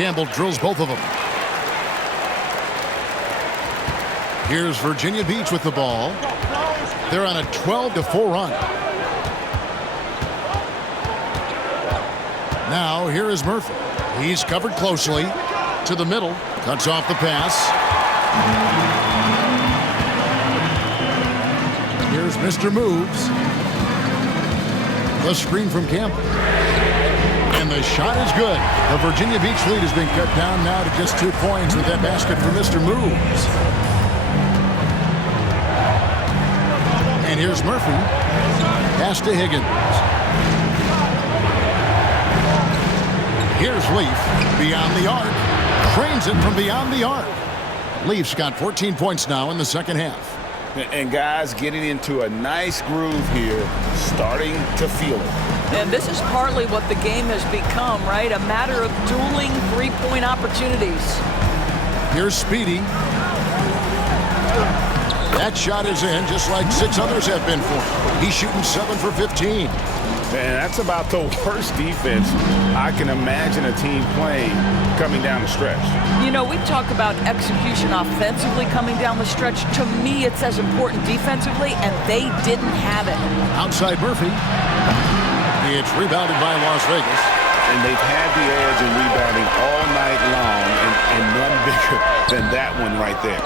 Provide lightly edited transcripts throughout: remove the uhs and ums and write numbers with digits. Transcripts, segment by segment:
Campbell drills both of them. Here's Virginia Beach with the ball. They're on a 12-4 run. Now here is Murphy. He's covered closely. To the middle. Cuts off the pass. Here's Mr. Moves. The screen from Campbell. And the shot is good. The Virginia Beach lead has been cut down now to just 2 points with that basket for Mr. Moves. And here's Murphy. Pass to Higgins. Here's Leaf. Beyond the arc. Trains it from beyond the arc. Leaf's got 14 points now in the second half. And guys getting into a nice groove here, starting to feel it. And this is partly what the game has become, right? A matter of dueling three-point opportunities. Here's Speedy. That shot is in, just like 6 others have been for him. He's shooting 7 for 15. Man, that's about the worst defense I can imagine a team playing coming down the stretch. You know, we talk about execution offensively coming down the stretch. To me, it's as important defensively, and they didn't have it. Outside Murphy. It's rebounded by Las Vegas. And they've had the edge in rebounding all night long, and none bigger than that one right there.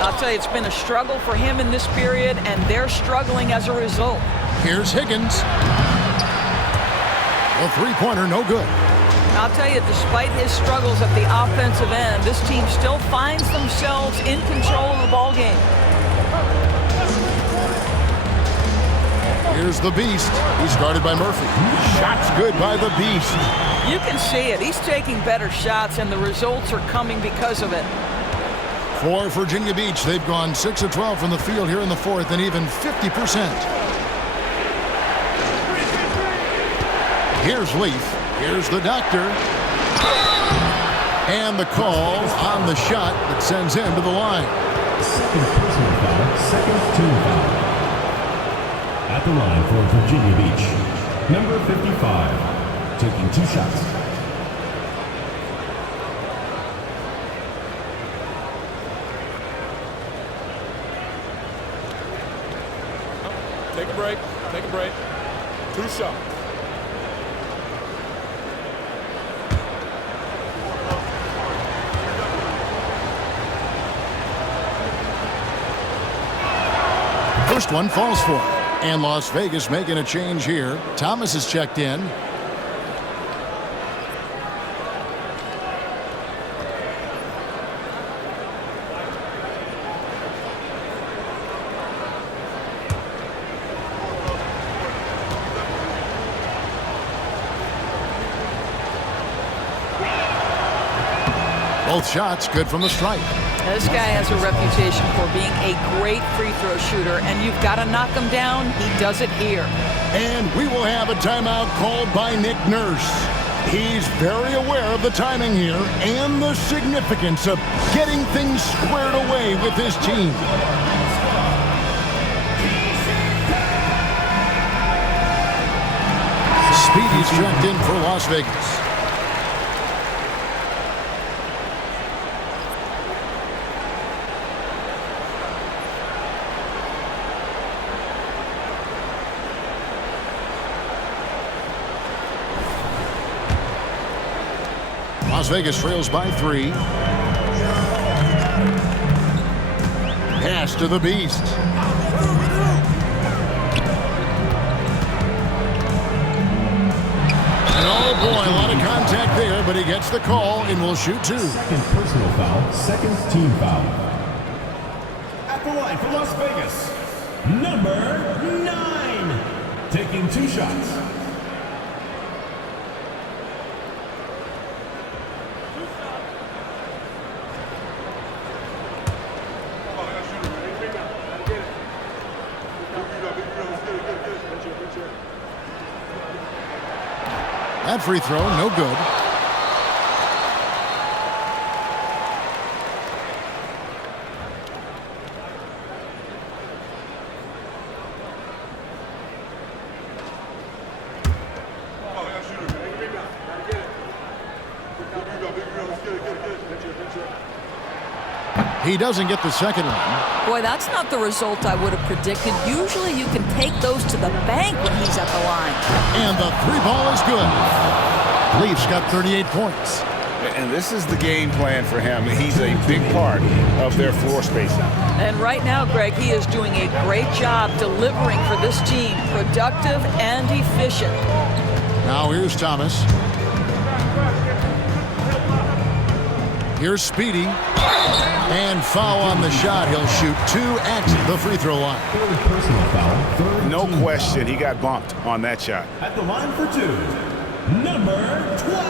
I'll tell you, it's been a struggle for him in this period, and they're struggling as a result. Here's Higgins. A three-pointer, no good. I'll tell you, despite his struggles at the offensive end, this team still finds themselves in control of the ball game. Here's the Beast. He's guarded by Murphy. Shots good by the Beast. You can see it. He's taking better shots, and the results are coming because of it. For Virginia Beach, they've gone 6 of 12 from the field here in the fourth, and even 50%. Here's Leaf. Here's the doctor. And the call on the shot that sends him to the line. Second personal foul, second team foul. At the line for Virginia Beach, number 55, taking 2 shots. Take a break. Take a break. 2 shots. First one falls for him. And Las Vegas making a change here. Thomas is checked in. Both shots good from the stripe. This guy has a reputation for being a great free throw shooter, and you've got to knock him down. He does it here. And we will have a timeout called by Nick Nurse. He's very aware of the timing here and the significance of getting things squared away with his team. Speedy's checked in for Las Vegas. Las Vegas trails by 3. Pass to the Beast. And oh boy, a lot of contact there, but he gets the call and will shoot 2. Second personal foul, second team foul. At the line for Las Vegas, number 9, taking 2 shots. That free throw, no good. He doesn't get the second one. Boy, that's not the result I would have predicted. Usually you can take those to the bank when he's at the line. And the three ball is good. Leafs got 38 points. And this is the game plan for him. He's a big part of their floor spacing. And right now, Greg, he is doing a great job delivering for this team. Productive and efficient. Now here's Thomas. Here's Speedy. And foul on the shot. He'll shoot 2 at the free throw line. Personal foul. No question, he got bumped on that shot. At the line for 2, number 12.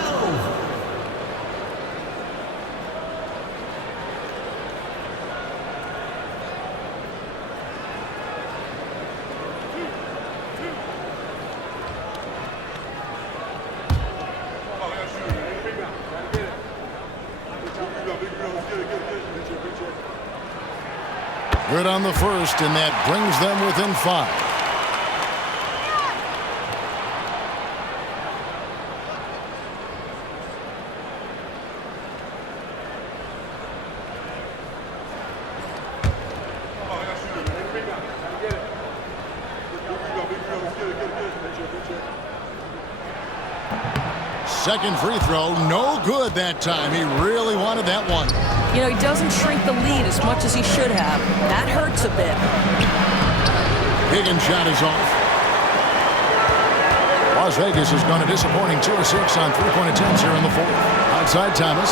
Good on the first, and that brings them within 5. Second free throw, no good that time. He really wanted that one. You know, he doesn't shrink the lead as much as he should have. That hurts a bit. Higgins' shot is off. Las Vegas has gone a disappointing 2 of 6 on three-point attempts here in the fourth. Outside Thomas.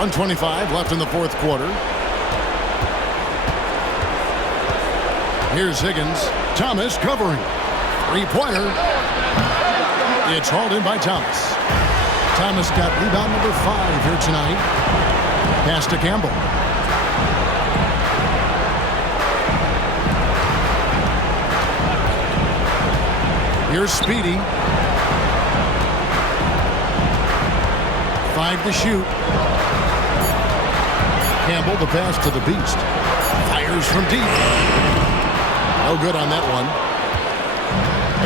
1:25 left in the fourth quarter. Here's Higgins. Thomas covering. Three-pointer. It's hauled in by Thomas. Thomas got rebound number 5 here tonight. Pass to Campbell. Here's Speedy. 5 to shoot. Campbell, the pass to the Beast. Fires from deep. No good on that one.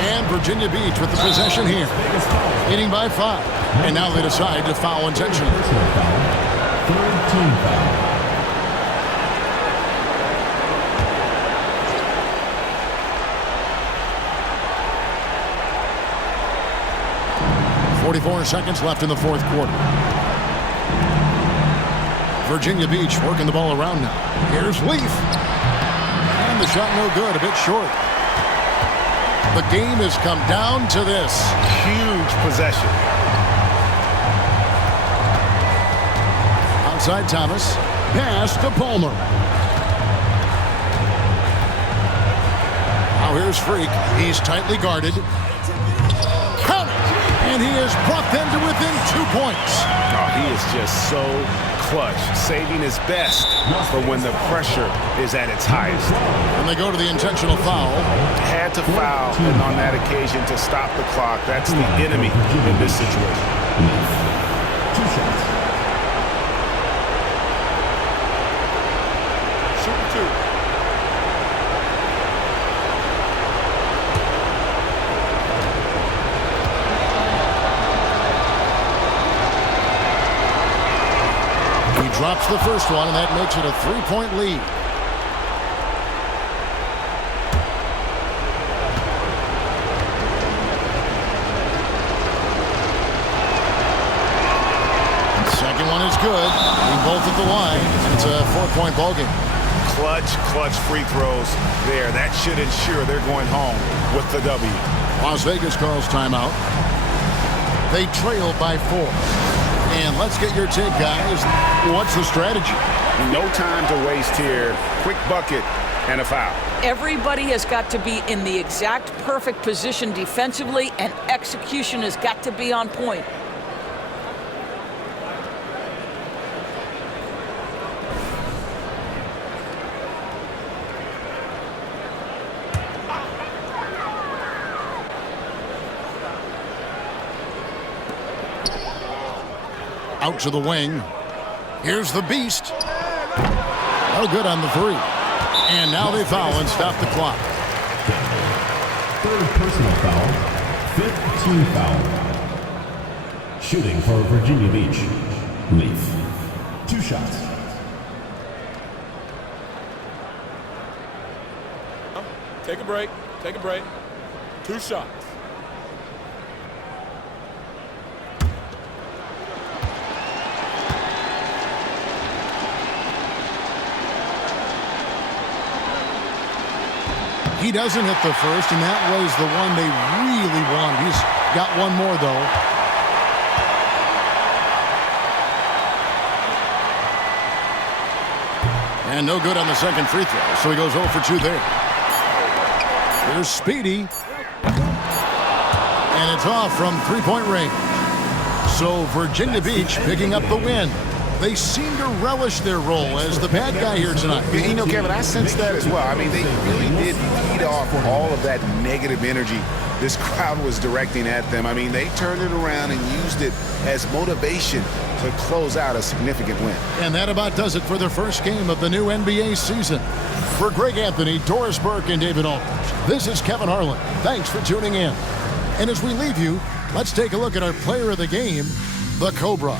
And Virginia Beach with the possession here. Leading by 5. And now they decide to foul intentionally. Third team foul. .44 seconds left in the fourth quarter. Virginia Beach working the ball around now. Here's Leaf. And the shot no good, a bit short. The game has come down to this. Huge possession. Outside Thomas. Pass to Palmer. Now here's Freak. He's tightly guarded. Count it! And he has brought them to within 2 points. Oh, he is just so clutch, saving his best for when the pressure is at its highest. And they go to the intentional foul. Had to foul, and on that occasion to stop the clock. That's the enemy in this situation. 2 shots. Shoot 2. He drops the first one, and that makes it a 3-point lead. Second one is good. We both at the line. It's a 4-point ball game. Clutch free throws there. That should ensure they're going home with the W. Las Vegas calls timeout. They trail by 4. And let's get your take, guys. What's the strategy? No time to waste here. Quick bucket and a foul. Everybody has got to be in the exact perfect position defensively, and execution has got to be on point. Out to the wing. Here's the Beast. No good on the 3. And now they foul and stop the clock. Third personal foul. fifth team foul. Shooting for Virginia Beach. Leaf. 2 shots. Take a break. Take a break. 2 shots. He doesn't hit the first, and that was the one they really wanted. He's got one more, though. And no good on the second free throw, so he goes 0 for 2 there. Here's Speedy. And it's off from three-point range. So Virginia Beach picking up the win. They seem to relish their role as the bad guy here tonight. You know, Kevin, I sense that as well. I mean, they really did feed off all of that negative energy this crowd was directing at them. I mean, they turned it around and used it as motivation to close out a significant win. And that about does it for the first game of the new NBA season. For Greg Anthony, Doris Burke, and David Aldridge, this is Kevin Harlan. Thanks for tuning in. And as we leave you, let's take a look at our player of the game, the Cobra.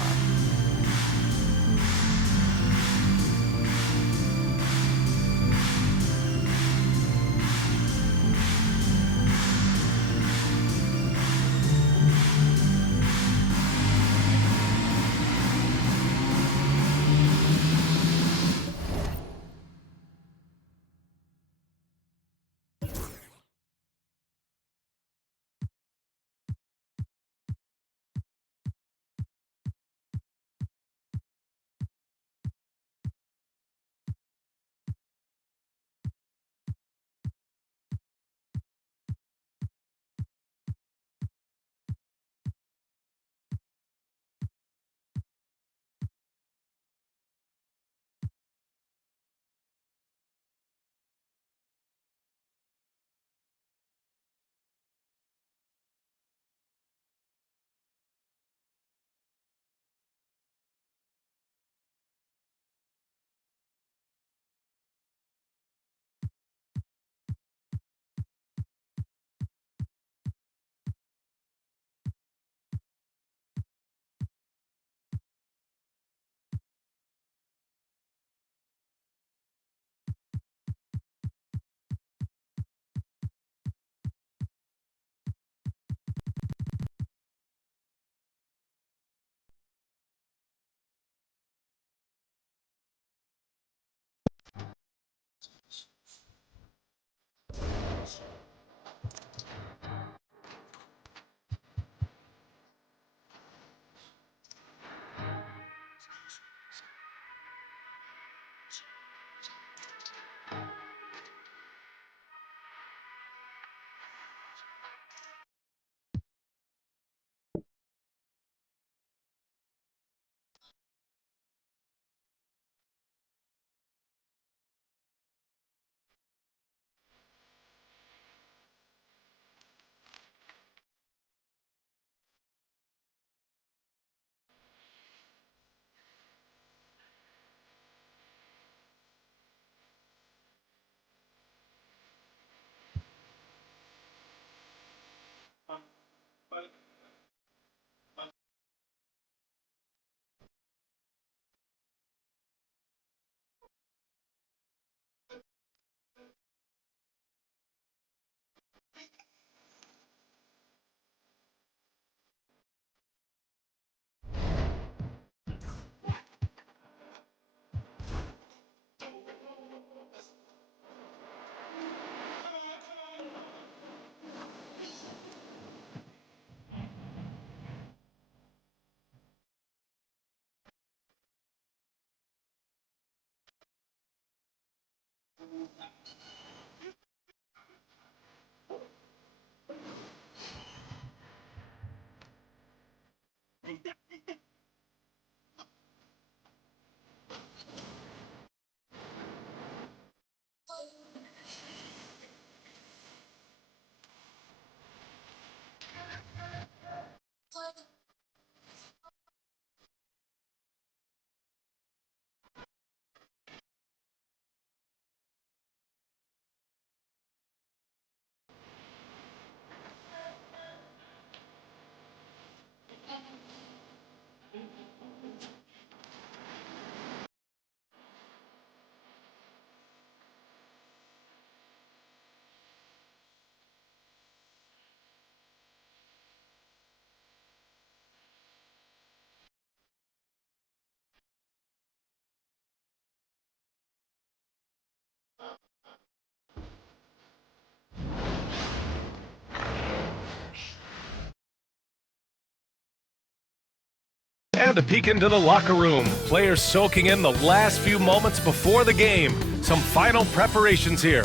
And a peek into the locker room. Players soaking in the last few moments before the game. Some final preparations here.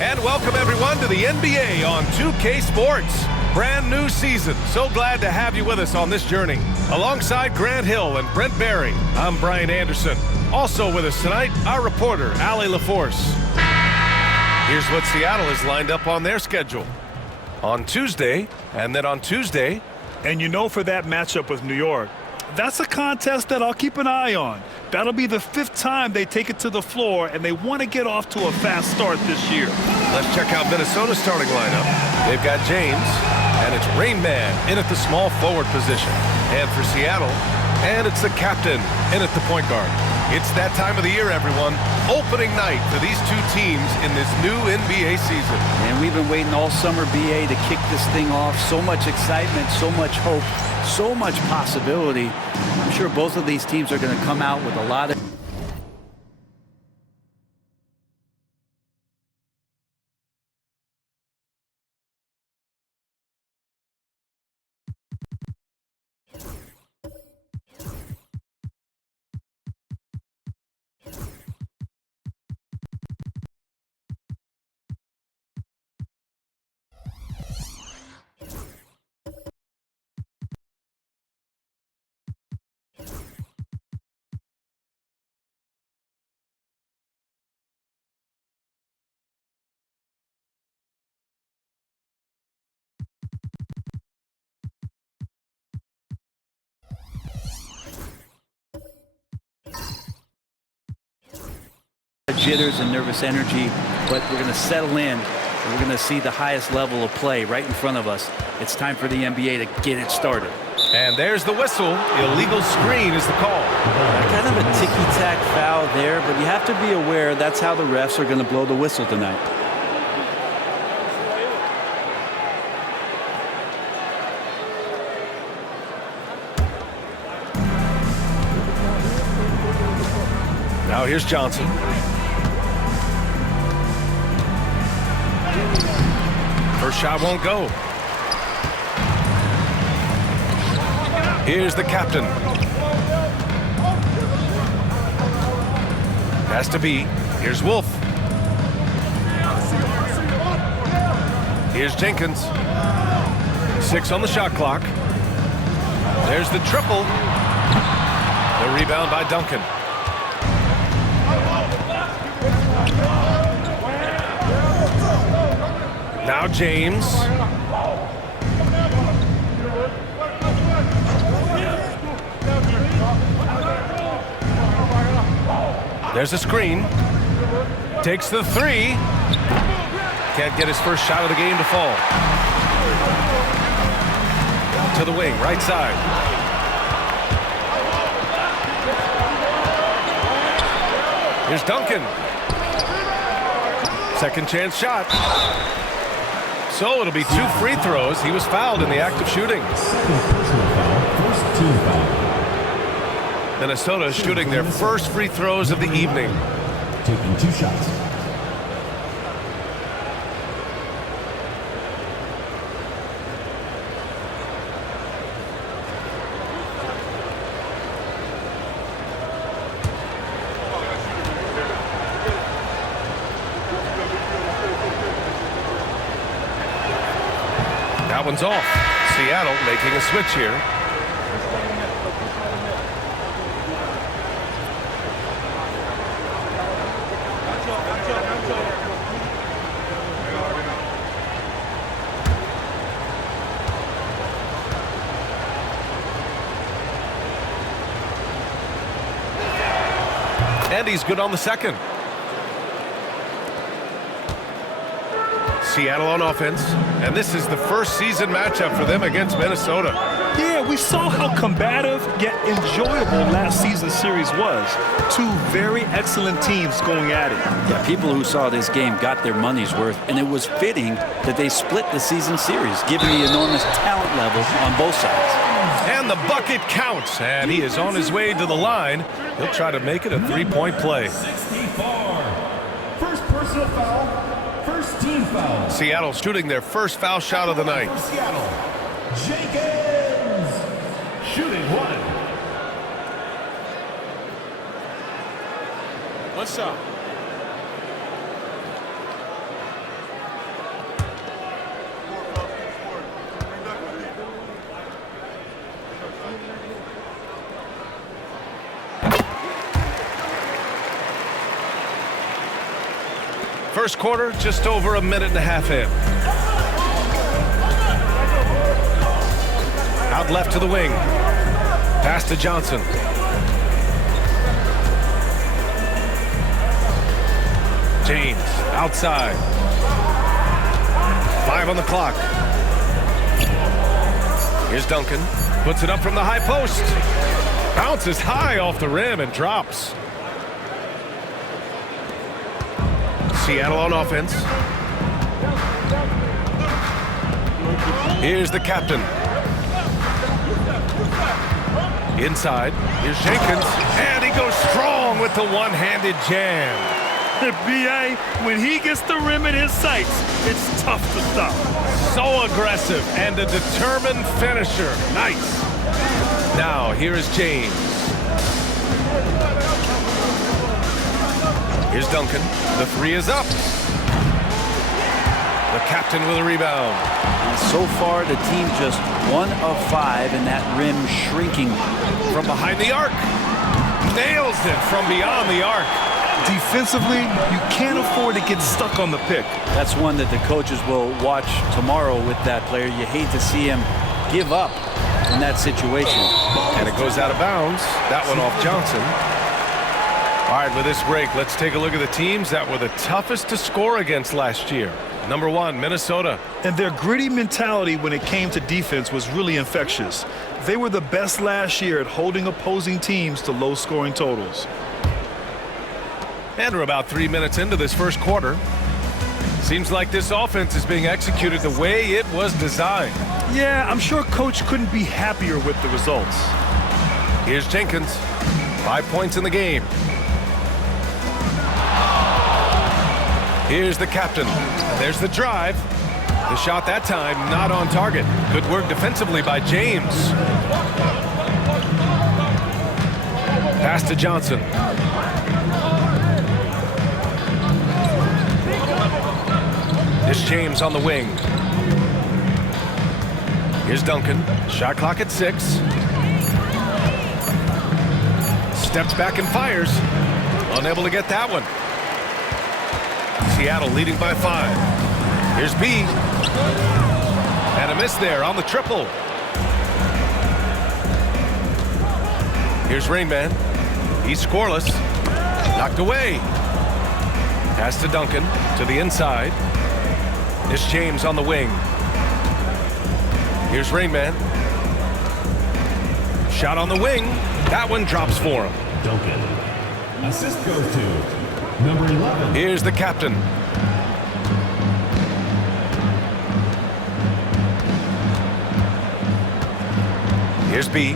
And welcome everyone to the NBA on 2K Sports. Brand new season. So glad to have you with us on this journey. Alongside Grant Hill and Brent Barry, I'm Brian Anderson. Also with us tonight, our reporter, Allie LaForce. Here's what Seattle has lined up on their schedule. On Tuesday, and then on Tuesday. And you know, for that matchup with New York, that's a contest that I'll keep an eye on. That'll be the 5th time they take it to the floor, and they want to get off to a fast start this year. Let's check out Minnesota's starting lineup. They've got James, and it's Rain Man in at the small forward position. And for Seattle, and it's the captain in at the point guard. It's that time of the year, everyone. Opening night for these two teams in this new NBA season. And we've been waiting all summer, BA, to kick this thing off. So much excitement, so much hope, so much possibility. I'm sure both of these teams are going to come out with a lot of... jitters and nervous energy, but we're going to settle in. And we're going to see the highest level of play right in front of us. It's time for the NBA to get it started. And there's the whistle. Illegal screen is the call. Kind of a ticky-tack foul there, but you have to be aware that's how the refs are going to blow the whistle tonight. Now here's Johnson. First shot won't go. Here's the captain. Has to be. Here's Wolf. Here's Jenkins. 6 on the shot clock. There's the triple. The rebound by Duncan. Now James. There's a screen. Takes the 3. Can't get his first shot of the game to fall. To the wing, right side. Here's Duncan. Second chance shot. So it'll be 2 free throws. He was fouled in the act of shooting. Second personal foul, first team foul. Minnesota shooting their first free throws of the evening. Taking 2 shots. That one's off. Seattle making a switch here. And he's good on the second. Seattle on offense, and this is the first season matchup for them against Minnesota. Yeah, we saw how combative yet enjoyable last season's series was. 2 very excellent teams going at it. Yeah, people who saw this game got their money's worth, and it was fitting that they split the season series, given the enormous talent level on both sides. And the bucket counts, and he is on his way to the line. He'll try to make it a 3-point play. 64. First personal foul, First team foul. Seattle shooting their first foul shot of the night. For Seattle, Jenkins. Shooting one. One shot. First quarter, just over a minute and a half in. Out left to the wing. Pass to Johnson. James outside. 5 on the clock. Here's Duncan. Puts it up from the high post. Bounces high off the rim and drops. Seattle on offense. Here's the captain. Inside. Here's Jenkins. And he goes strong with the one-handed jam. BA, when he gets the rim in his sights, it's tough to stop. So aggressive and a determined finisher. Nice. Now, here is James. Here's Duncan. The three is up. The captain with a rebound. And so far, the team just 1 of 5 and that rim shrinking. From behind the arc. Nails it from beyond the arc. Defensively, you can't afford to get stuck on the pick. That's one that the coaches will watch tomorrow with that player. You hate to see him give up in that situation. And it goes out of bounds. That one off Johnson. All right, with this break, let's take a look at the teams that were the toughest to score against last year. Number 1, Minnesota. And their gritty mentality when it came to defense was really infectious. They were the best last year at holding opposing teams to low-scoring totals. And we're about 3 minutes into this first quarter. Seems like this offense is being executed the way it was designed. Yeah, I'm sure Coach couldn't be happier with the results. Here's Jenkins. 5 points in the game. Here's the captain. There's the drive. The shot that time not on target. Good work defensively by James. Pass to Johnson. Here's James on the wing. Here's Duncan. Shot clock at 6. Steps back and fires. Unable to get that one. Seattle leading by 5. Here's B. And a miss there on the triple. Here's Rainman. He's scoreless. Knocked away. Pass to Duncan to the inside. Here's James on the wing. Here's Rainman. Shot on the wing. That one drops for him. Duncan. Assist goes to number 11. Here's the captain. Here's B.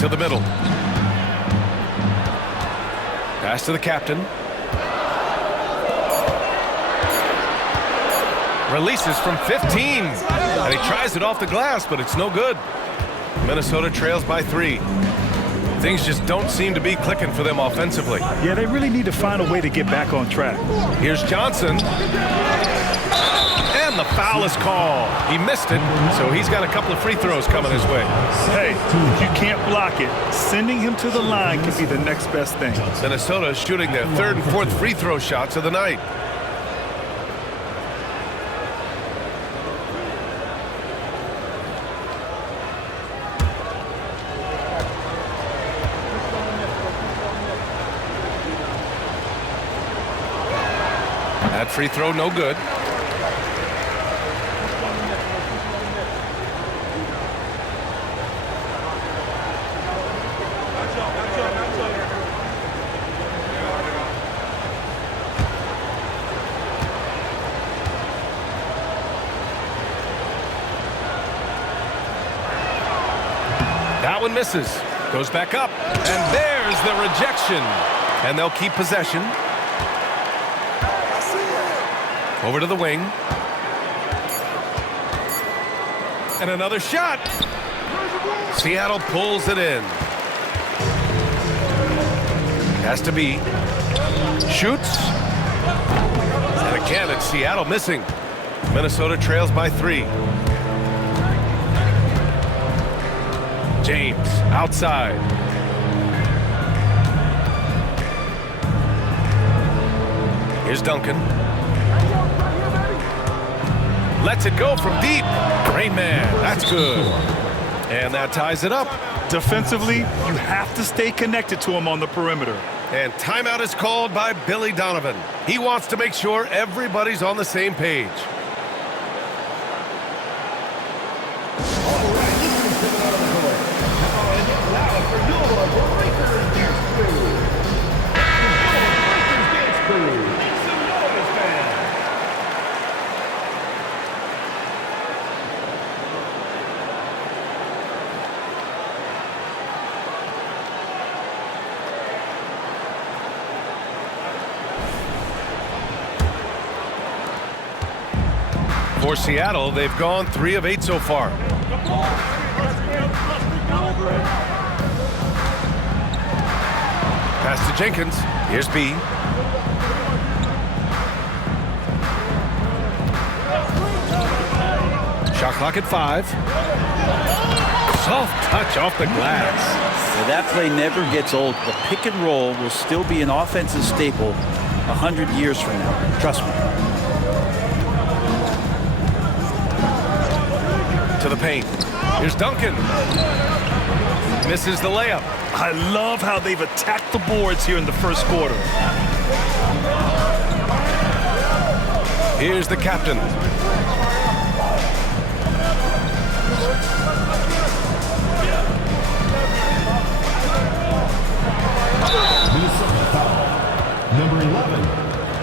To the middle. Pass to the captain. Releases from 15. And he tries it off the glass, but it's no good. Minnesota trails by 3. Things just don't seem to be clicking for them offensively. Yeah, they really need to find a way to get back on track. Here's Johnson. And the foul is called. He missed it, so he's got a couple of free throws coming his way. Hey, if you can't block it, sending him to the line can be the next best thing. Minnesota is shooting their 3rd and 4th free throw shots of the night. That free throw no good. That one misses. Goes back up. And there's the rejection. And they'll keep possession. Over to the wing. And another shot. Seattle pulls it in. Has to be. Shoots. And again, it's Seattle missing. Minnesota trails by 3. James outside. Here's Duncan. Lets it go from deep. Great man. That's good. And that ties it up. Defensively, you have to stay connected to him on the perimeter. And timeout is called by Billy Donovan. He wants to make sure everybody's on the same page. For Seattle, they've gone 3 of 8 so far. Pass to Jenkins. Here's B. Shot clock at 5. Soft touch off the glass. Well, that play never gets old. The pick and roll will still be an offensive staple 100 years from now. Trust me. To the paint. Here's Duncan. Misses the layup. I love how they've attacked the boards here in the first quarter. Here's the captain. Number 11,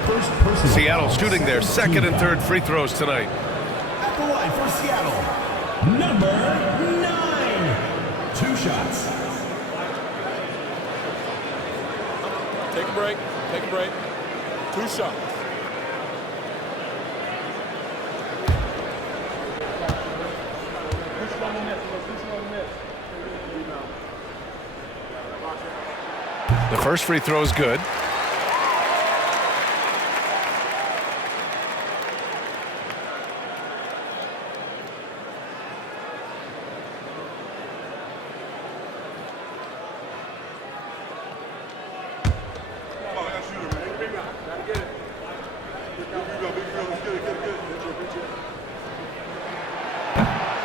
first person. Seattle shooting their second and third free throws tonight. At the line for Seattle, number 9. 2 shots. Take a break. Take a break. 2 shots. The first free throw is good.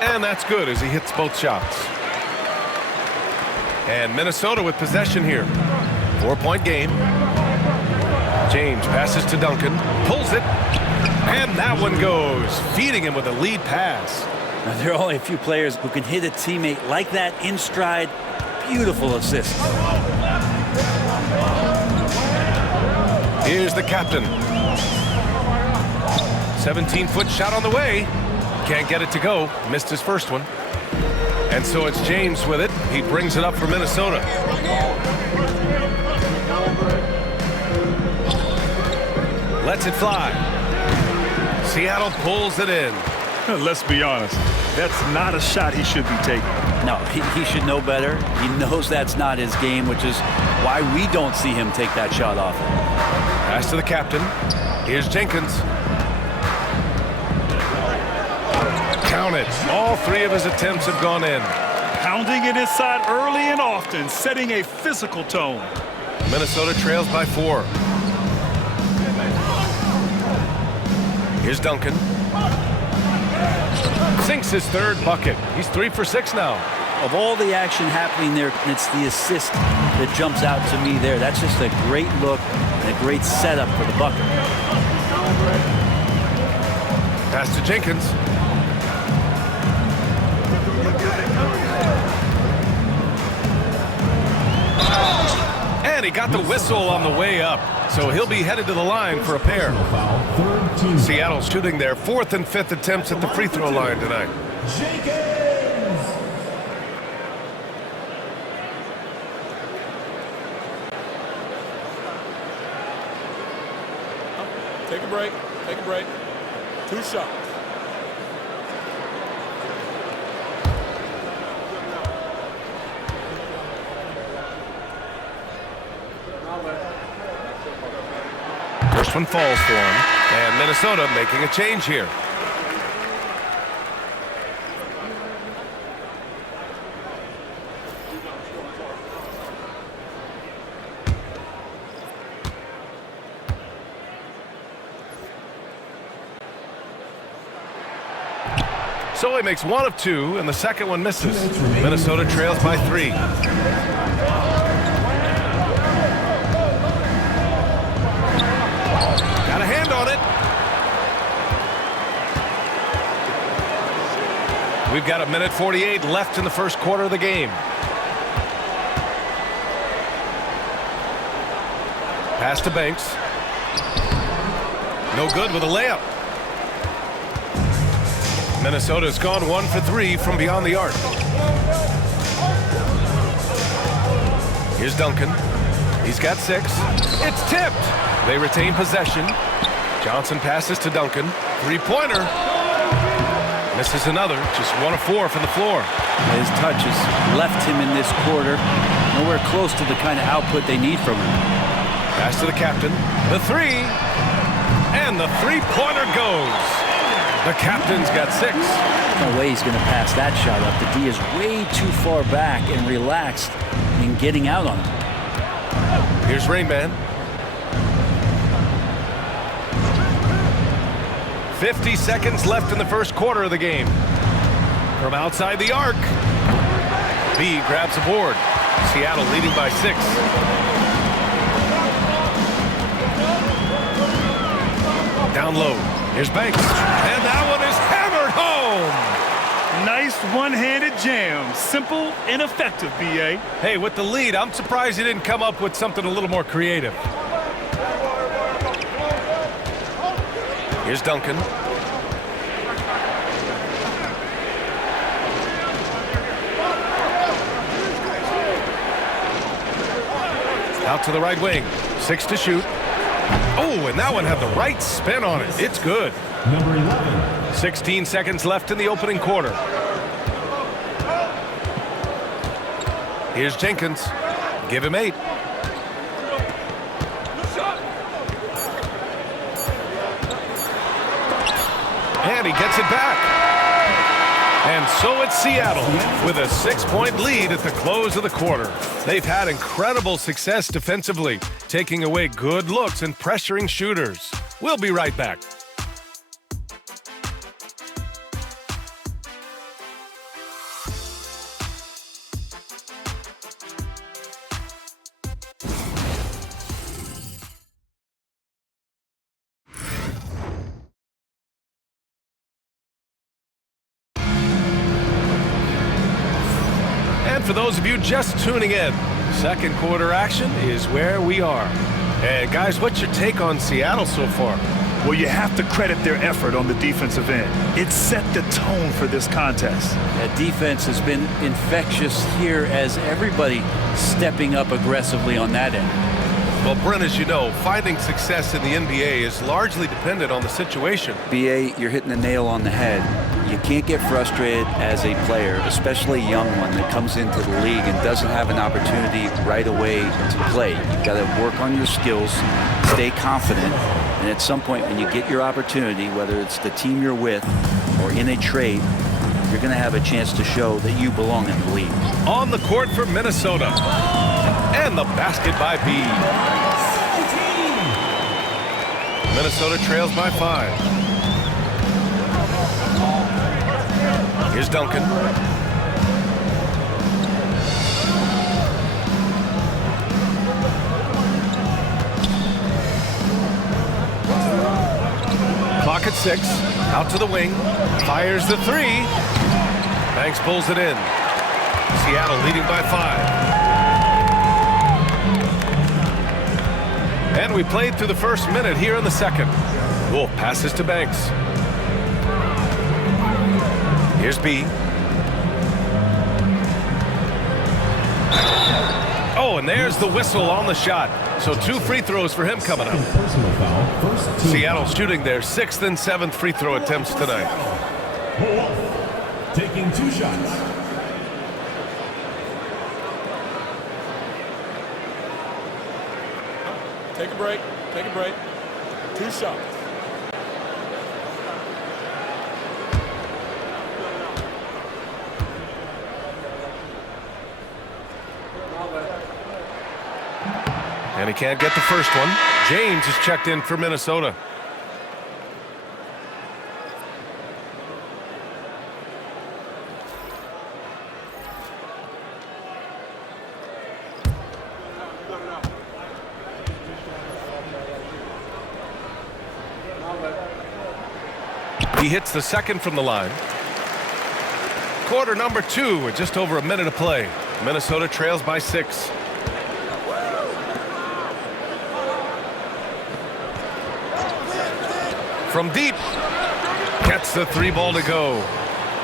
And that's good as he hits both shots. And Minnesota with possession here. 4-point game. James passes to Duncan. Pulls it. And that one goes. Feeding him with a lead pass. Now, there are only a few players who can hit a teammate like that in stride. Beautiful assist. Here's the captain. 17-foot shot on the way. Can't get it to go. Missed his first one. And so it's James with it. He brings it up for Minnesota. Lets it fly. Seattle pulls it in. Let's be honest. That's not a shot he should be taking. No, he should know better. He knows that's not his game, which is why we don't see him take that shot often. Pass to the captain. Here's Jenkins. Count it. All 3 of his attempts have gone in. Pounding it inside early and often, setting a physical tone. Minnesota trails by 4. Here's Duncan. Sinks his third bucket. He's 3 for 6 now. Of all the action happening there, it's the assist that jumps out to me there. That's just a great look and a great setup for the bucket. Pass to Jenkins. And he got the whistle on the way up. So he'll be headed to the line for a pair. Seattle shooting their 4th and 5th attempts at the free throw line tonight. Take a break. Take a break. 2 shots. First one falls for him. And Minnesota making a change here. So he makes 1 of 2, and the second one misses. Minnesota trails by 3. Got a hand on it. We've got 1:48 left in the first quarter of the game. Pass to Banks. No good with a layup. Minnesota's gone 1 for 3 from beyond the arc. Here's Duncan. He's got 6. It's tipped. They retain possession. Johnson passes to Duncan. 3-pointer. Misses another. Just 1 of 4 from the floor. His touches left him in this quarter. Nowhere close to the kind of output they need from him. Pass to the captain. The 3. And the 3-pointer goes. The captain's got 6. No way he's going to pass that shot up. The D is way too far back and relaxed in getting out on him. Here's Rainman. 50 seconds left in the first quarter of the game. From outside the arc. B grabs a board. Seattle leading by 6. Down low. Here's Banks. And that one is hammered home. Nice one-handed jam. Simple and effective, BA. Hey, with the lead, I'm surprised he didn't come up with something a little more creative. Here's Duncan. Out to the right wing. 6 to shoot. Oh, and that one had the right spin on it. It's good. Number 11. 16 seconds left in the opening quarter. Here's Jenkins. Give him 8. And he gets it back. And so it's Seattle with a 6-point lead at the close of the quarter. They've had incredible success defensively, taking away good looks and pressuring shooters. We'll be right back. For those of you just tuning in, second quarter action is where we are. And guys, what's your take on Seattle so far? Well, you have to credit their effort on the defensive end. It set the tone for this contest. That defense has been infectious here as everybody stepping up aggressively on that end. Well, Brent, as you know, finding success in the NBA is largely dependent on the situation. BA, you're hitting the nail on the head. You can't get frustrated as a player, especially a young one that comes into the league and doesn't have an opportunity right away to play. You've got to work on your skills, stay confident, and at some point when you get your opportunity, whether it's the team you're with or in a trade, you're going to have a chance to show that you belong in the league. On the court for Minnesota. And the basket by B. Minnesota trails by 5. Here's Duncan. Clock at 6. Out to the wing. Fires the 3. Banks pulls it in. Seattle leading by 5. And we played through the first minute here in the second. Wolf passes to Banks. Here's B. Oh, Oh, and there's the whistle on the shot. So 2 free throws for him coming up. Personal foul. First team. Seattle shooting their 6th and 7th free throw attempts tonight. Wolf taking 2 shots. Take a break. Take a break. 2 shots. And he can't get the first one. James is checked in for Minnesota. He hits the second from the line. Quarter number 2 with just over a minute of play. Minnesota trails by 6. From deep, gets the 3 ball to go.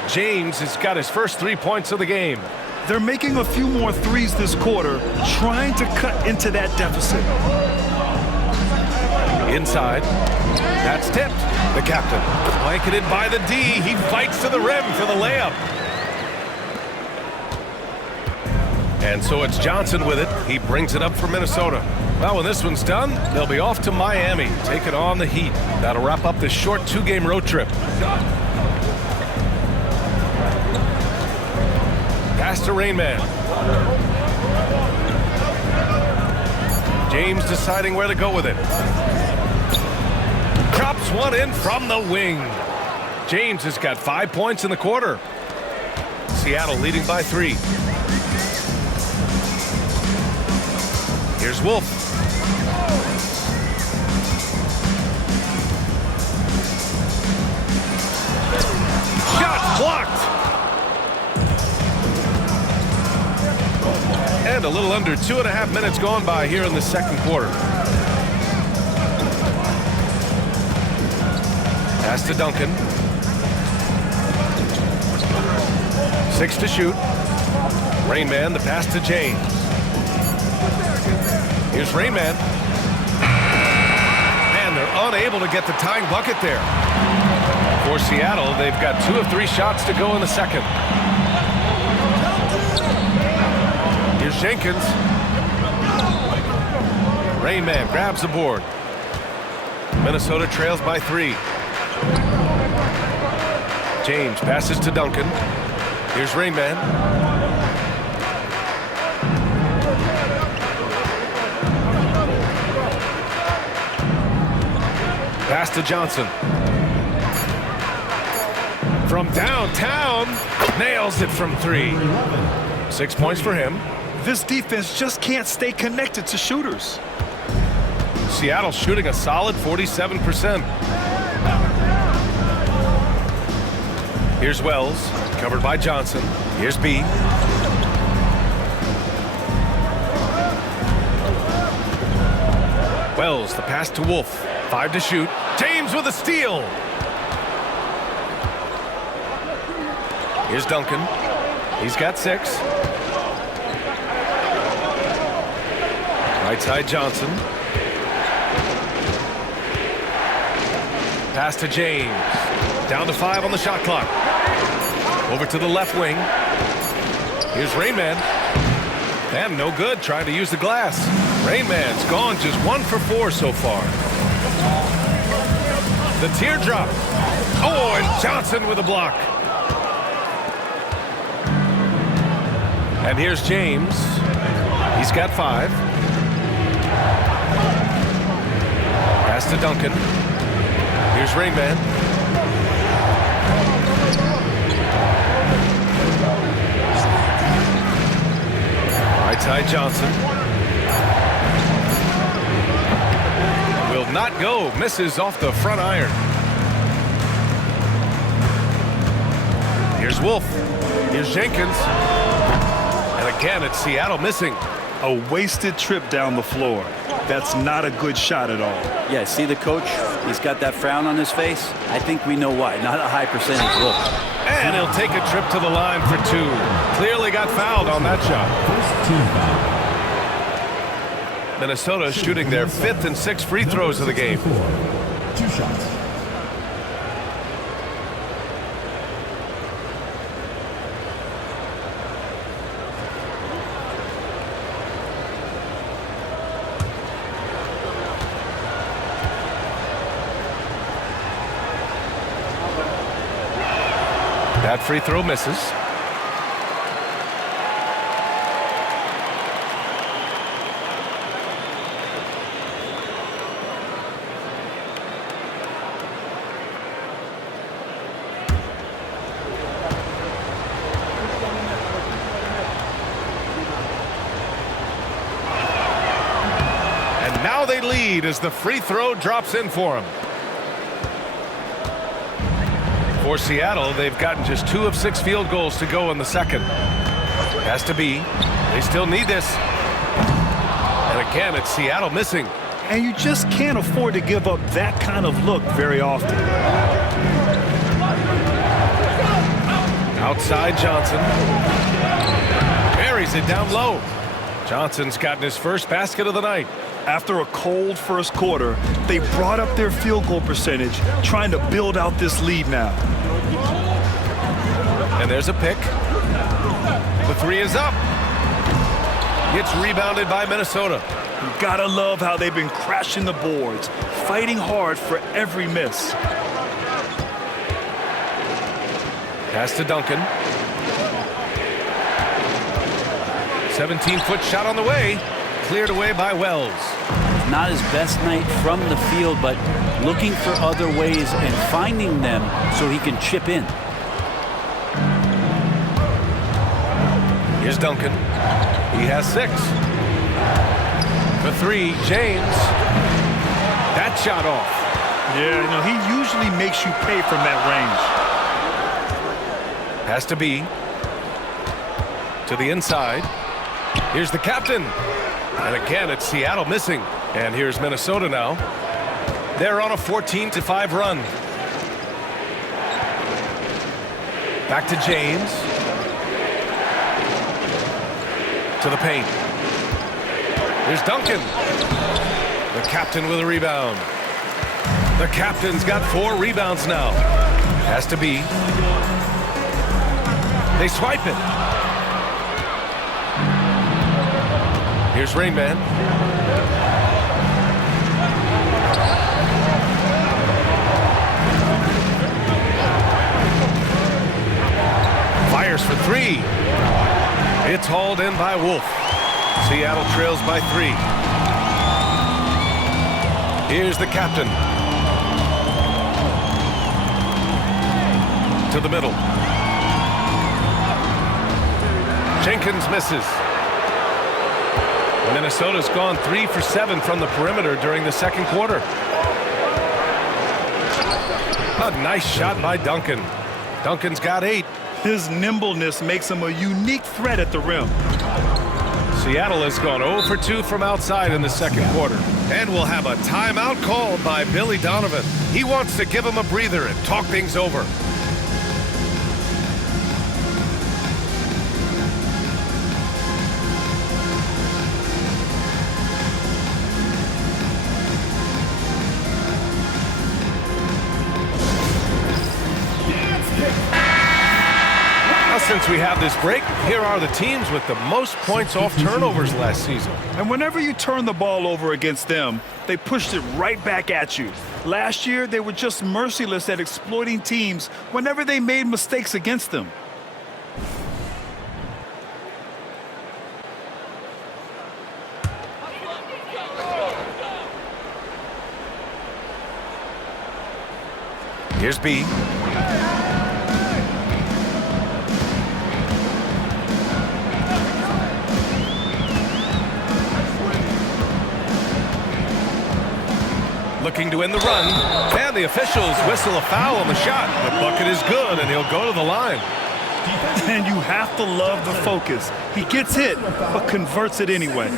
James has got his first 3 points of the game. They're making a few more threes this quarter, trying to cut into that deficit. Inside, that's tipped. The captain, blanketed by the D. He fights to the rim for the layup. And so it's Johnson with it. He brings it up for Minnesota. Well, when this one's done, they'll be off to Miami, taking on the Heat. That'll wrap up this short 2-game road trip. Pass to Rain Man. James deciding where to go with it. Drops one in from the wing. James has got 5 points in the quarter. Seattle leading by 3. Here's Wolf. Shot blocked. And a little under 2.5 minutes gone by here in the second quarter. Pass to Duncan. 6 to shoot. Rain Man, the pass to James. Here's Rain Man. And they're unable to get the tying bucket there. For Seattle, they've got 2 of 3 shots to go in the second. Here's Jenkins. Rain Man grabs the board. Minnesota trails by 3. James passes to Duncan. Here's Rain Man. Pass to Johnson. From downtown, nails it from 3. 6 points for him. This defense just can't stay connected to shooters. Seattle shooting a solid 47%. Here's Wells, covered by Johnson. Here's B. Wells, the pass to Wolf. 5 to shoot. James with a steal. Here's Duncan. He's got 6. Right side Johnson. Pass to James. Down to 5 on the shot clock. Over to the left wing. Here's Rain Man. And no good trying to use the glass. Rain Man's gone just 1 for 4 so far. The teardrop. Oh, and Johnson with a block. And here's James. He's got 5. Pass to Duncan. Here's Rain Man. Right side Johnson. Will not go. Misses off the front iron. Here's Wolf. Here's Jenkins. And again, it's Seattle missing. A wasted trip down the floor. That's not a good shot at all. Yeah, see the coach? He's got that frown on his face. I think we know why. Not a high percentage look. And he'll take a trip to the line for 2. Clearly got fouled on that shot. First team foul. Minnesota shooting their 5th and 6th free throws of the game. 2 shots. That free throw misses. And now they lead as the free throw drops in for them. For Seattle, they've gotten just 2 of 6 field goals to go in the second. Has to be. They still need this. And again, it's Seattle missing. And you just can't afford to give up that kind of look very often. Outside Johnson. Buries it down low. Johnson's gotten his first basket of the night. After a cold first quarter, they brought up their field goal percentage, trying to build out this lead now. And there's a pick. The 3 is up. Gets rebounded by Minnesota. You gotta love how they've been crashing the boards, fighting hard for every miss. Pass to Duncan. 17-foot shot on the way. Cleared away by Wells. Not his best night from the field, but looking for other ways and finding them so he can chip in. Here's Duncan. He has 6. For 3, James. That shot off. Yeah, you know, he usually makes you pay from that range. Has to be. To the inside. Here's the captain. And again, it's Seattle missing. And here's Minnesota now. They're on a 14-5 run. Back to James. To the paint. Here's Duncan. The captain with a rebound. The captain's got 4 rebounds now. Has to be. They swipe it. Here's Rain Man. Fires for 3. It's hauled in by Wolf. Seattle trails by 3. Here's the captain. To the middle. Jenkins misses. Minnesota's gone 3 for 7 from the perimeter during the second quarter. A nice shot by Duncan. Duncan's got 8. His nimbleness makes him a unique threat at the rim. Seattle has gone 0 for 2 from outside in the second quarter. And we'll have a timeout called by Billy Donovan. He wants to give him a breather and talk things over. Since we have this break, here are the teams with the most points off turnovers last season. And whenever you turn the ball over against them, they pushed it right back at you. Last year, they were just merciless at exploiting teams whenever they made mistakes against them. Here's B. Looking to win the run, and the officials whistle a foul on the shot. The bucket is good, and he'll go to the line. And you have to love the focus. He gets hit, but converts it anyway.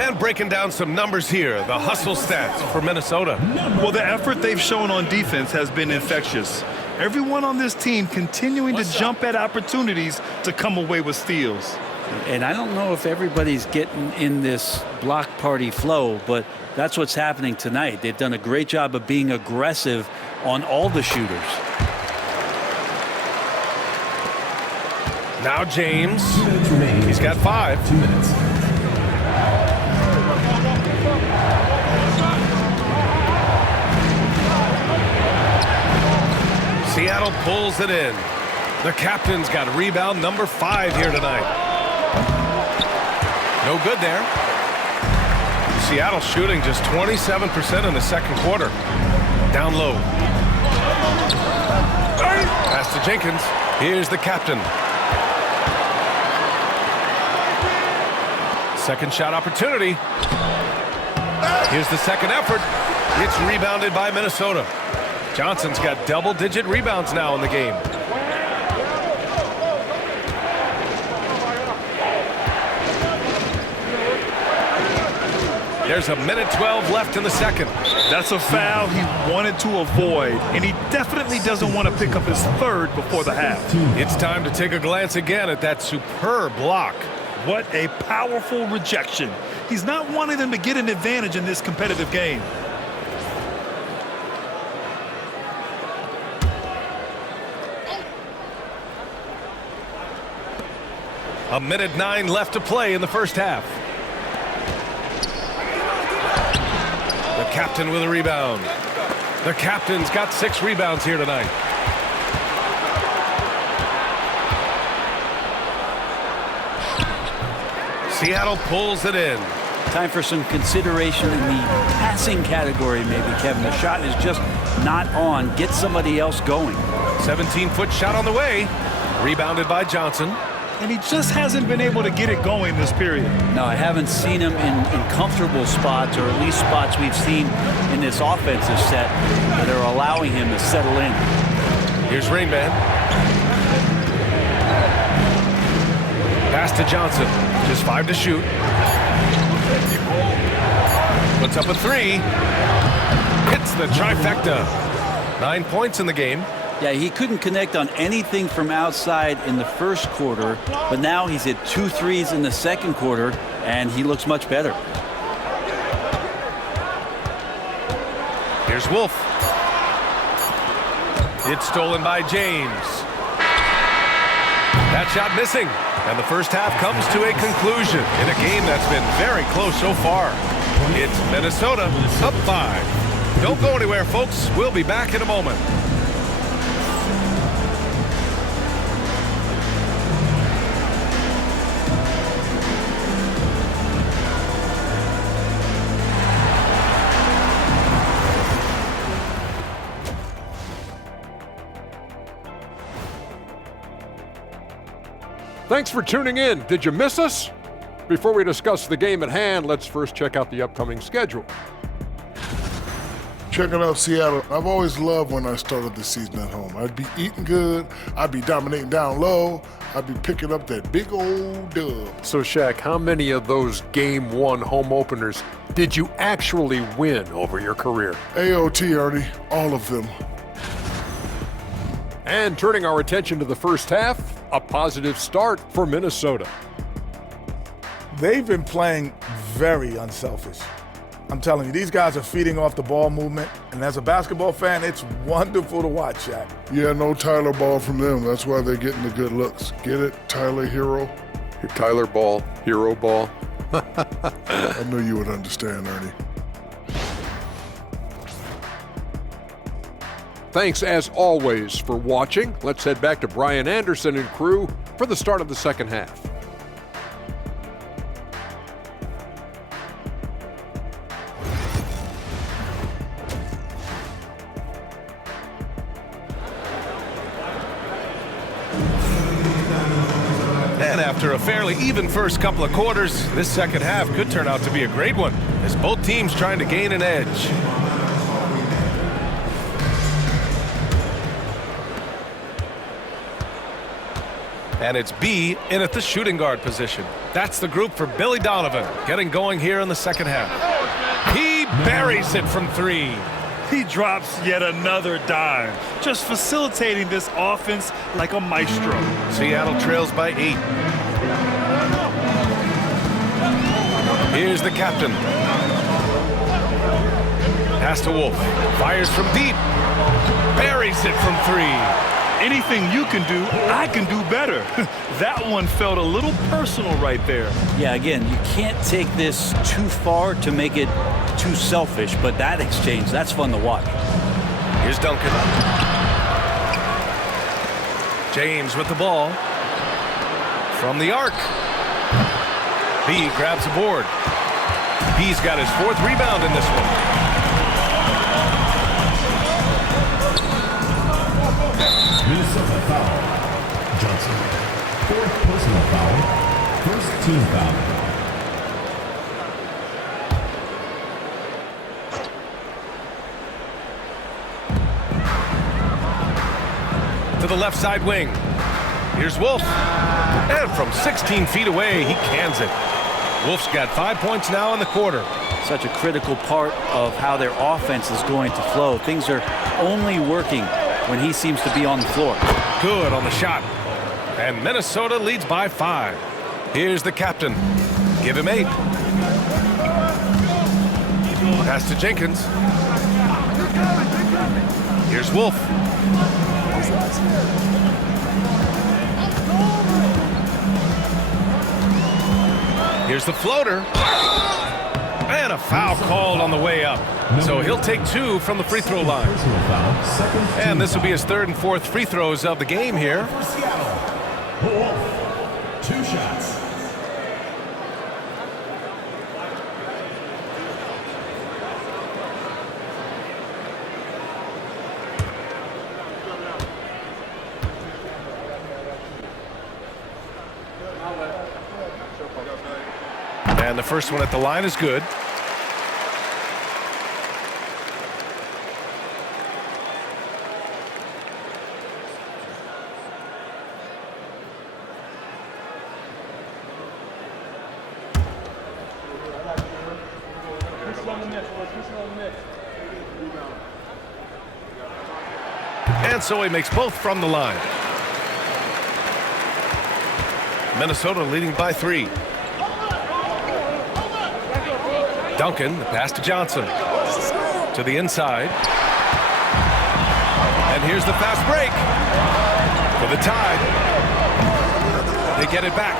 And breaking down some numbers here, the hustle stats for Minnesota. Well, the effort they've shown on defense has been infectious. Everyone on this team continuing to jump at opportunities to come away with steals. And I don't know if everybody's getting in this block party flow, but that's what's happening tonight. They've done a great job of being aggressive on all the shooters. Now James. He's got 5. 2 minutes. Seattle pulls it in. The captain's got rebound number 5 here tonight. No good there. Seattle shooting just 27% in the second quarter. Down low. Pass to Jenkins. Here's the captain. Second shot opportunity. Here's the second effort. It's rebounded by Minnesota. Johnson's got double-digit rebounds now in the game. There's a minute 12 left in the second. That's a foul he wanted to avoid, and he definitely doesn't want to pick up his third before the half. It's time to take a glance again at that superb block. What a powerful rejection. He's not wanting them to get an advantage in this competitive game. A minute 9 left to play in the first half. The captain with a rebound. The captain's got 6 rebounds here tonight. Seattle pulls it in. Time for some consideration in the passing category, maybe, Kevin. The shot is just not on. Get somebody else going. 17-foot shot on the way. Rebounded by Johnson. And he just hasn't been able to get it going this period. No, I haven't seen him in comfortable spots, or at least spots we've seen in this offensive set that are allowing him to settle in. Here's Rain Man. Pass to Johnson. Just 5 to shoot. Puts up a 3. Hits the trifecta. 9 points in the game. Yeah, he couldn't connect on anything from outside in the first quarter, but now he's hit 2 threes in the second quarter, and he looks much better. Here's Wolf. It's stolen by James. That shot missing. And the first half comes to a conclusion in a game that's been very close so far. It's Minnesota up 5. Don't go anywhere, folks. We'll be back in a moment. Thanks for tuning in. Did you miss us? Before we discuss the game at hand, let's first check out the upcoming schedule. Checking out Seattle. I've always loved when I started the season at home. I'd be eating good, I'd be dominating down low, I'd be picking up that big old dub. So, Shaq, how many of those Game 1 home openers did you actually win over your career? AOT, Ernie, all of them. And turning our attention to the first half, a positive start for Minnesota. They've been playing very unselfish. I'm telling you, these guys are feeding off the ball movement, and as a basketball fan, it's wonderful to watch, Shaq. Yeah, no Tyler ball from them. That's why they're getting the good looks. Get it, Tyler Hero? Tyler ball, hero ball. I knew you would understand, Ernie. Thanks, as always, for watching. Let's head back to Brian Anderson and crew for the start of the second half. And after a fairly even first couple of quarters, this second half could turn out to be a great one, as both teams trying to gain an edge. And it's B in at the shooting guard position. That's the group for Billy Donovan, getting going here in the second half. He buries it from 3. He drops yet another dime, just facilitating this offense like a maestro. Seattle trails by 8. Here's the captain. Pass to Wolf. Fires from deep. Buries it from 3. Anything you can do, I can do better. That one felt a little personal right there. Yeah, again, you can't take this too far to make it too selfish, but that exchange, that's fun to watch. Here's Duncan. James with the ball. From the arc. B grabs the board. B's got his 4th rebound in this one. Minnesota foul. Johnson. 4th personal foul. 1st team foul. To the left side wing. Here's Wolf. And from 16 feet away, he cans it. Wolf's got 5 points now in the quarter. Such a critical part of how their offense is going to flow. Things are only working when he seems to be on the floor. Good on the shot. And Minnesota leads by 5. Here's the captain. Give him 8. Pass to Jenkins. Here's Wolf. Here's the floater. And a foul called on the way up. So he'll take 2 from the free throw line. And this will be his 3rd and 4th free throws of the game here. For Seattle, Wolf. 2 shots. And the first one at the line is good. And so he makes both from the line. Minnesota leading by 3. Duncan, the pass to Johnson. To the inside. And here's the fast break. For the tie. They get it back.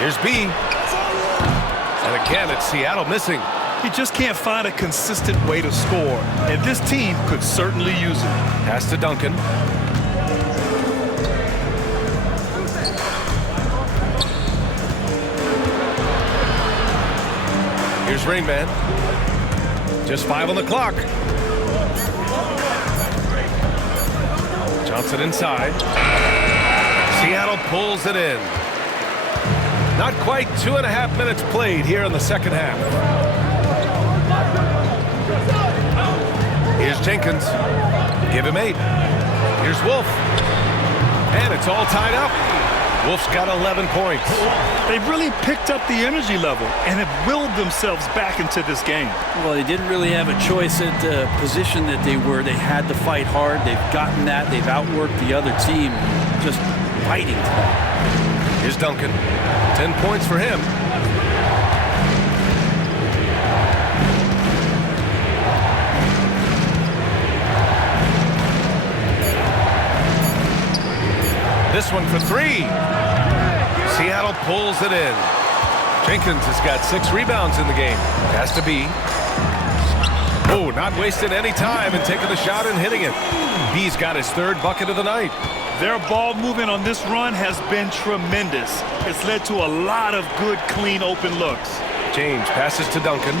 Here's B. And again, it's Seattle missing. He just can't find a consistent way to score, and this team could certainly use it. Pass to Duncan. Here's Rain Man. Just 5 on the clock. Johnson inside. Seattle pulls it in. Not quite 2.5 minutes played here in the second half. Here's Jenkins. Give him 8. Here's Wolf. And it's all tied up. Wolf's got 11 points. They've really picked up the energy level and have willed themselves back into this game. Well, they didn't really have a choice at the position that they were. They had to fight hard. They've gotten that. They've outworked the other team, just fighting. Here's Duncan. 10 points for him. This one for 3. Seattle pulls it in. Jenkins has got 6 rebounds in the game. Has to be. Oh, not wasting any time and taking the shot and hitting it. He's got his 3rd bucket of the night. Their ball movement on this run has been tremendous. It's led to a lot of good, clean, open looks. James passes to Duncan.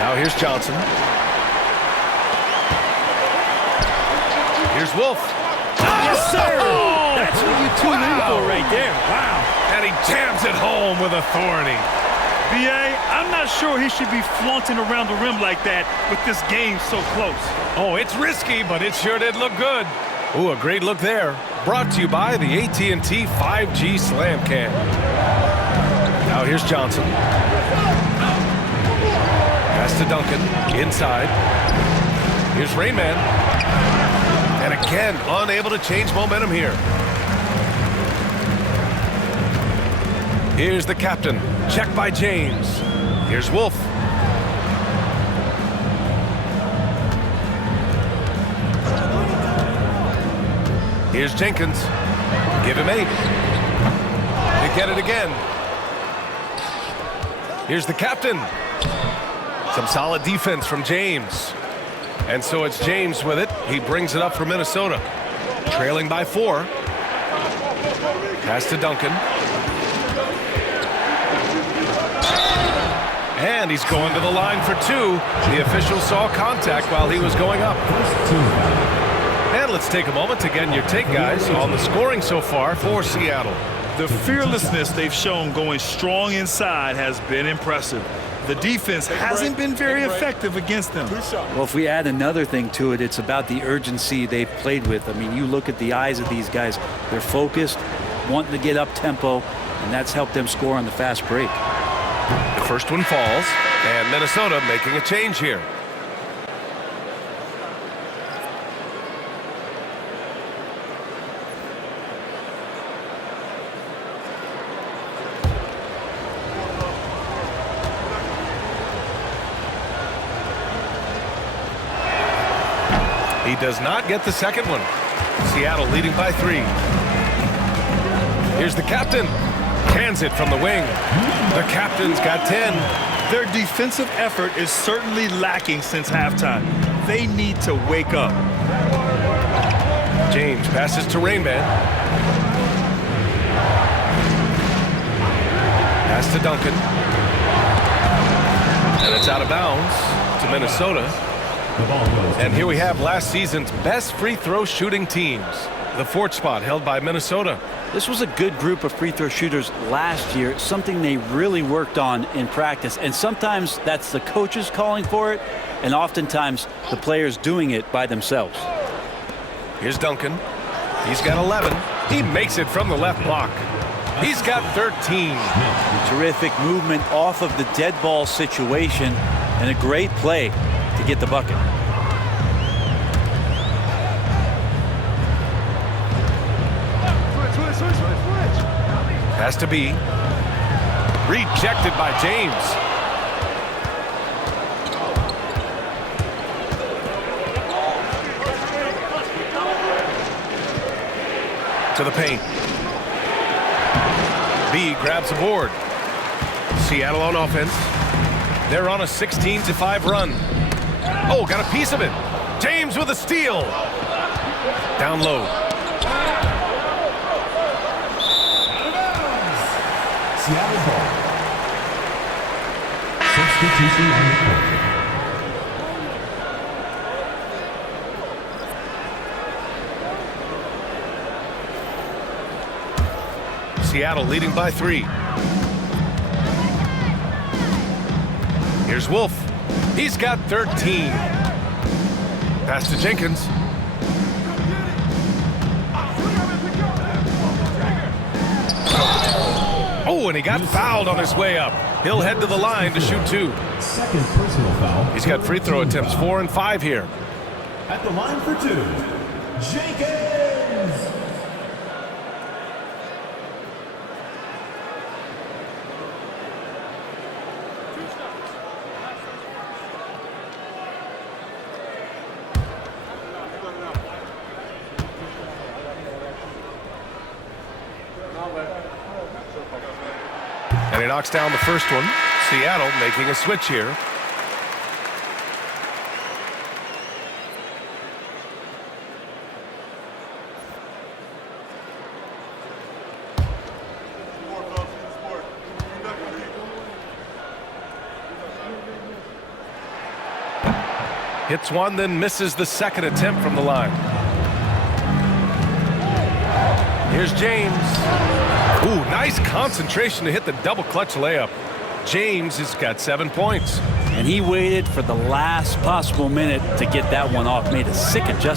Now here's Johnson. Here's Wolf. Yes, sir! That's what you tune in for right there. Wow. And he jams it home with authority. BA, I'm not sure he should be flaunting around the rim like that with this game so close. Oh, it's risky, but it sure did look good. Ooh, a great look there. Brought to you by the AT&T 5G Slam Cam. Now here's Johnson. Pass to Duncan. Inside. Here's Rain Man. And again, unable to change momentum here. Here's the captain. Check by James. Here's Wolf. Here's Jenkins. Give him 8. They get it again. Here's the captain. Some solid defense from James. And so it's James with it. He brings it up for Minnesota. Trailing by 4. Pass to Duncan. And he's going to the line for 2. The official saw contact while he was going up. And let's take a moment to get your take, guys, on the scoring so far for Seattle. The fearlessness they've shown going strong inside has been impressive. The defense hasn't been very effective against them. Well, if we add another thing to it, it's about the urgency they've played with. I mean, you look at the eyes of these guys. They're focused, wanting to get up tempo, and that's helped them score on the fast break. The first one falls, and Minnesota making a change here. He does not get the second one. Seattle leading by 3. Here's the captain. Hands it from the wing. The captain's got 10. Their defensive effort is certainly lacking since halftime. They need to wake up. James passes to Rainman. Pass to Duncan. And it's out of bounds to Minnesota. And here we have last season's best free throw shooting teams. The 4th spot held by Minnesota. This was a good group of free throw shooters last year, something they really worked on in practice. And sometimes that's the coaches calling for it, and oftentimes the players doing it by themselves. Here's Duncan. He's got 11. He makes it from the left block. He's got 13. Terrific movement off of the dead ball situation, and a great play to get the bucket. Has to be. Rejected by James. To the paint. B grabs a board. Seattle on offense. They're on a 16-5 run. Oh, got a piece of it. James with a steal. Down low. Seattle ball. Substitution on the court. Seattle leading by 3. Here's Wolf. He's got 13. Pass to Jenkins. Oh, and he got fouled on his way up. He'll head to the line to shoot 2. Second personal foul. He's got free throw attempts 4 and 5 here. At the line for 2, Jenkins. And he knocks down the first one. Seattle making a switch here. Hits one, then misses the second attempt from the line. Here's James. Ooh, nice concentration to hit the double clutch layup. James has got 7 points. And he waited for the last possible minute to get that one off. Made a sick adjustment.